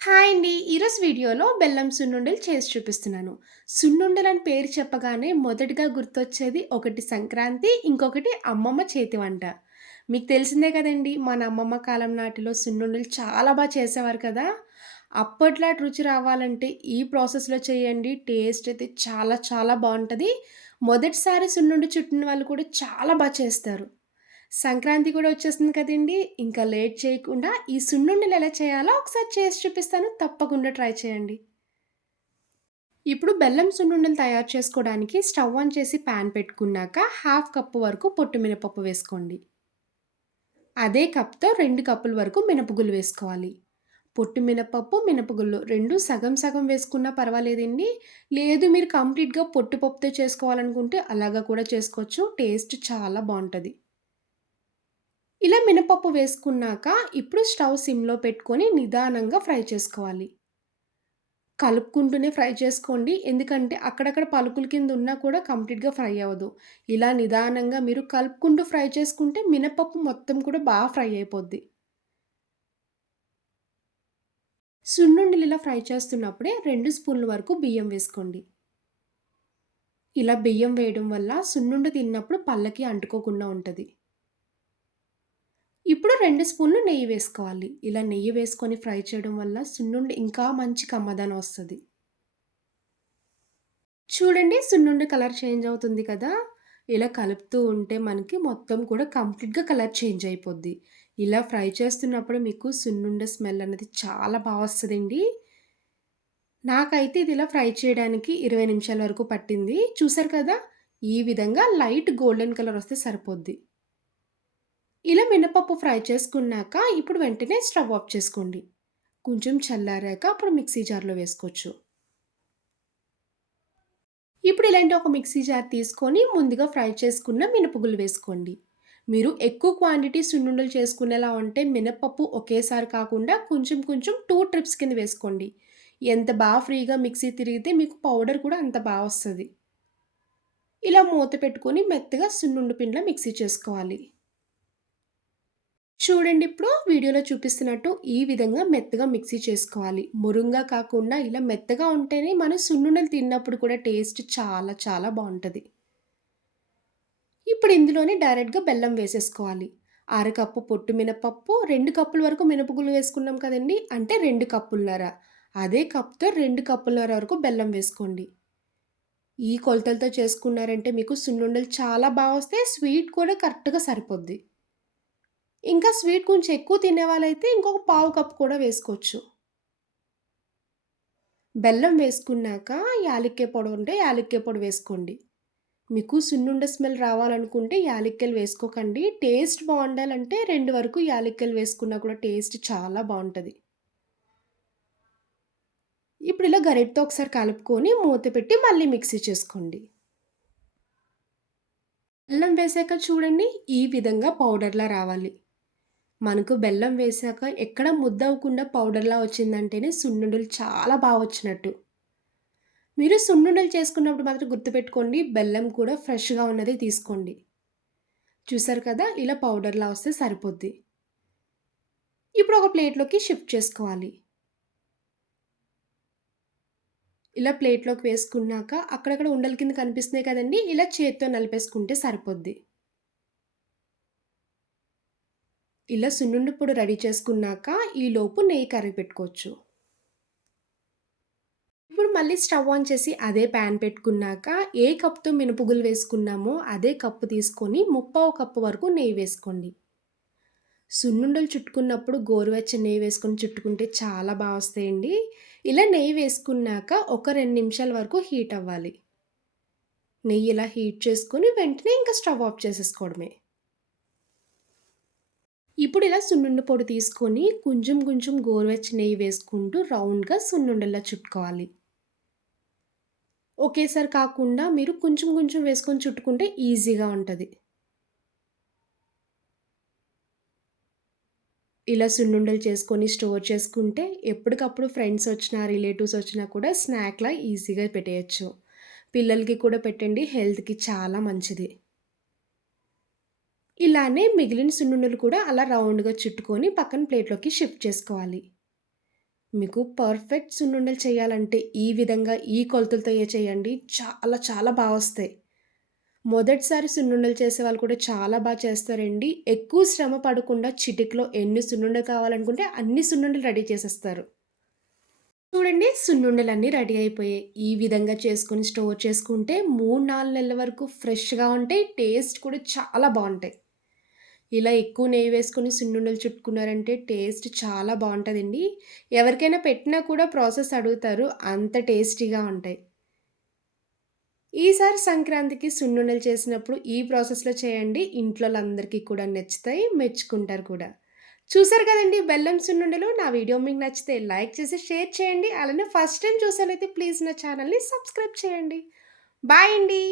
Hi అండి. ఈరోజు వీడియోలో బెల్లం సున్నుండలు చేసి చూపిస్తున్నాను. సున్నుండలని పేరు చెప్పగానే మొదటగా గుర్తొచ్చేది ఒకటి సంక్రాంతి, ఇంకొకటి అమ్మమ్మ చేతి వంట. మీకు తెలిసిందే కదండీ! మన అమ్మమ్మ కాలం నాటిలో సున్నుండలు చాలా చేసేవారు కదా! అప్పట్లాటి రుచి రావాలంటే ఈ ప్రాసెస్‌లో చేయండి. టేస్ట్ అయితే చాలా బావుంటది. మొదటిసారి సున్నుండ చుట్టిన వాళ్ళు కూడా చాలా చేస్తారు. సంక్రాంతి కూడా వచ్చేస్తుంది కదండీ! ఇంకా లేట్ చేయకుండా ఈ సున్నుండలు ఎలా చేయాలో ఒకసారి చేసి చూపిస్తాను. తప్పకుండా ట్రై చేయండి. ఇప్పుడు బెల్లం సున్నుండలు తయారు చేసుకోవడానికి స్టవ్ ఆన్ చేసి పాన్ పెట్టుకున్నాక హాఫ్ కప్పు వరకు పొట్టు మినపప్పు వేసుకోండి. అదే కప్‌తో 2 కప్పుల వరకు మినపగుళ్ళు వేసుకోవాలి. పొట్టు మినపప్పు, మినపగుళ్ళు 2 సగం సగం వేసుకున్నా పర్వాలేదండి. లేదు మీరు కంప్లీట్‌గా పొట్టు పప్పుతో చేసుకోవాలనుకుంటే అలాగా కూడా చేసుకోవచ్చు. టేస్ట్ చాలా బావుంటది. ఇలా మినపప్పు వేసుకున్నాక ఇప్పుడు స్టవ్ సిమ్‌లో పెట్టుకొని నిదానంగా ఫ్రై చేసుకోవాలి. కలుపుకుంటూనే ఫ్రై చేసుకోండి. ఎందుకంటే అక్కడక్కడ పలుకుల కింద ఉన్నా కూడా కంప్లీట్‌గా ఫ్రై అవ్వదు. ఇలా నిదానంగా మీరు కలుపుకుంటూ ఫ్రై చేసుకుంటే మినపప్పు మొత్తం కూడా ఫ్రై అయిపోద్ది. సున్నుండలు ఇలా ఫ్రై చేస్తున్నప్పుడే 2 స్పూన్ల వరకు బియ్యం వేసుకోండి. ఇలా బియ్యం వేయడం వల్ల సున్నుండ తిన్నప్పుడు పళ్ళకి అంటుకోకుండా ఉంటది. ఇప్పుడు 2 స్పూన్లు నెయ్యి వేసుకోవాలి. ఇలా నెయ్యి వేసుకొని ఫ్రై చేయడం వల్ల సున్నుండ ఇంకా మంచి కమ్మదనం వస్తది. చూడండి సున్నుండ కలర్ చేంజ్ అవుతుంది కదా! ఇలా కలుపుతూ ఉంటే మనకి మొత్తం కూడా కంప్లీట్‌గా కలర్ చేంజ్ అయిపోద్ది. ఇలా ఫ్రై చేస్తున్నప్పుడు మీకు సున్నుండ స్మెల్ అనేది చాలా వస్తదండి. నాకైతే ఇది ఇలా ఫ్రై చేయడానికి 20 నిమిషాల వరకు పట్టింది. చూసారు కదా! ఈ విధంగా లైట్ గోల్డెన్ కలర్ వస్తే సరిపోద్ది. ఇలా మినపప్పు ఫ్రై చేసుకున్నాక ఇప్పుడు వెంటనే స్టవ్ ఆఫ్ చేసుకోండి. కొంచెం చల్లారాక అప్పుడు మిక్సీ జార్‌లో వేసుకోవచ్చు. ఇప్పుడు ఇలాంటి ఒక మిక్సీ జార్ తీసుకొని ముందుగా ఫ్రై చేసుకున్న మినపగుళ్ళు వేసుకోండి. మీరు ఎక్కువ క్వాంటిటీ సున్నుండలు చేసుకునేలా ఉంటే మినపప్పు ఒకేసారి కాకుండా కొంచెం కొంచెం 2 ట్రిప్స్ కింద వేసుకోండి. ఎంత ఫ్రీగా మిక్సీ తిరిగితే మీకు పౌడర్ కూడా అంత వస్తది. ఇలా మూత పెట్టుకొని మెత్తగా సున్నుండ పిండిలా మిక్సీ చేసుకోవాలి. చూడండి ఇప్పుడు వీడియోలో చూపిస్తున్నట్టు ఈ విధంగా మెత్తగా మిక్సీ చేసుకోవాలి. మురుంగా కాకుండా ఇలా మెత్తగా ఉంటేనే మనం సున్నుండలు తిన్నప్పుడు కూడా టేస్ట్ చాలా బావుంటది. ఇప్పుడు ఇందులోనే డైరెక్ట్‌గా బెల్లం వేసేసుకోవాలి. అరకప్పు పొట్టు మినపప్పు, 2 కప్పుల వరకు మినపగుళ్ళు వేసుకున్నాం కదండీ! అంటే 2 కప్పులున్నర. అదే కప్‌తో 2 కప్పులున్నర వరకు బెల్లం వేసుకోండి. ఈ కొలతలతో చేసుకున్నారంటే మీకు సున్నుండలు చాలా వస్తాయి. స్వీట్ కూడా కరెక్ట్‌గా సరిపోద్ది. ఇంకా స్వీట్ కొంచెం ఎక్కువ తినేవాళ్ళైతే ఇంకొక పావు కప్పు కూడా వేసుకోవచ్చు. బెల్లం వేసుకున్నాక యాలక్కాయ పొడి ఉంటే యాలక్కాయ పొడి వేసుకోండి. మీకు సున్నుండ స్మెల్ రావాలనుకుంటే యాలక్కాయలు వేసుకోకండి. టేస్ట్ బావుండాలంటే 2 వరకు యాలక్కాయలు వేసుకున్నా కూడా టేస్ట్ చాలా బావుంటది. ఇప్పుడు ఇలా గరిటెతో ఒకసారి కలుపుకొని మూత పెట్టి మళ్ళీ మిక్సీ చేసుకోండి. బెల్లం వేసాక చూడండి ఈ విధంగా పౌడర్‌లా రావాలి. మనకు బెల్లం వేశాక ఎక్కడ ముద్దవ్వకుండా పౌడర్‌లా వచ్చిందంటేనే సున్నుండలు చాలా వచ్చినట్టు. మీరు సున్నుండలు చేసుకున్నప్పుడు మాత్రం గుర్తుపెట్టుకోండి బెల్లం కూడా ఫ్రెష్‌గా ఉన్నదే తీసుకోండి. చూసారు కదా! ఇలా పౌడర్‌లా వస్తే సరిపోద్ది. ఇప్పుడు ఒక ప్లేట్‌లోకి షిఫ్ట్ చేసుకోవాలి. ఇలా ప్లేట్‌లోకి వేసుకున్నాక అక్కడక్కడ ఉండల కింద కనిపిస్తున్నాయి కదండీ! ఇలా చేత్తో నలిపేసుకుంటే సరిపోద్ది. ఇలా సున్నుండ పొడి రెడీ చేసుకున్నాక ఈలోపు నెయ్యి కరిగిపెట్టుకోవచ్చు. ఇప్పుడు మళ్ళీ స్టవ్ ఆన్ చేసి అదే పాన్ పెట్టుకున్నాక ఏ కప్‌తో మినపగుళ్ళు వేసుకున్నామో అదే కప్పు తీసుకొని ముప్పావు కప్పు వరకు నెయ్యి వేసుకోండి. సున్నుండలు చుట్టుకున్నప్పుడు గోరువెచ్చని నెయ్యి వేసుకొని చుట్టుకుంటే చాలా వస్తాయండి. ఇలా నెయ్యి వేసుకున్నాక ఒక 2 నిమిషాల వరకు హీట్ అవ్వాలి. నెయ్యి ఇలా హీట్ చేసుకొని వెంటనే ఇంకా స్టవ్ ఆఫ్ చేసేసుకోవడమే. ఇప్పుడు ఇలా సున్నుండ పొడి తీసుకొని కొంచెం కొంచెం గోరువెచ్చని నెయ్యి వేసుకుంటూ రౌండ్‌గా సున్నుండలా చుట్టుకోవాలి. ఒకేసారి కాకుండా మీరు కొంచెం కొంచెం వేసుకొని చుట్టుకుంటే ఈజీగా ఉంటది. ఇలా సున్నుండలు చేసుకొని స్టోర్ చేసుకుంటే ఎప్పటికప్పుడు ఫ్రెండ్స్ వచ్చినా, రిలేటివ్స్ వచ్చినా కూడా స్నాక్‌లా ఈజీగా పెట్టేయొచ్చు. పిల్లలకి కూడా పెట్టండి. హెల్త్‌కి చాలా మంచిది. ఇలానే మిగిలిన సున్నుండలు కూడా అలా రౌండ్‌గా చుట్టుకొని పక్కన ప్లేట్‌లోకి షిఫ్ట్ చేసుకోవాలి. మీకు పర్ఫెక్ట్ సున్నుండలు చేయాలంటే ఈ విధంగా ఈ కొలతలతో చేయండి. చాలా చాలా వస్తాయి. మొదటిసారి సున్నుండలు చేసేవాళ్ళు కూడా చాలా చేస్తారండి. ఎక్కువ శ్రమ పడకుండా చిటికలో ఎన్ని సున్నుండలు కావాలనుకుంటే అన్ని సున్నుండలు రెడీ చేసేస్తారు. చూడండి సున్నుండలన్నీ రెడీ అయిపోయాయి. ఈ విధంగా చేసుకొని స్టోర్ చేసుకుంటే 3, 4 నెలల వరకు ఫ్రెష్‌గా ఉంటాయి. టేస్ట్ కూడా చాలా బావుంటాయి. ఇలా ఎక్కువ నెయ్యి వేసుకొని సున్నుండలు చుట్టుకున్నారంటే టేస్ట్ చాలా బావుంటదండి. ఎవరికైనా పెట్టినా కూడా ప్రాసెస్ అడుగుతారు. అంత టేస్టీగా ఉంటాయి. ఈసారి సంక్రాంతికి సున్నుండలు చేసినప్పుడు ఈ ప్రాసెస్‌లో చేయండి. ఇంట్లోలందరికీ కూడా నచ్చుతాయి. మెచ్చుకుంటారు కూడా. చూసారు కదండీ బెల్లం సున్నుండలు. నా వీడియో మీకు నచ్చితే లైక్ చేసి, షేర్ చేయండి. అలానే ఫస్ట్ టైమ్ చూసానైతే ప్లీజ్ నా ఛానెల్‌ని సబ్స్క్రైబ్ చేయండి. బాయ్ అండి.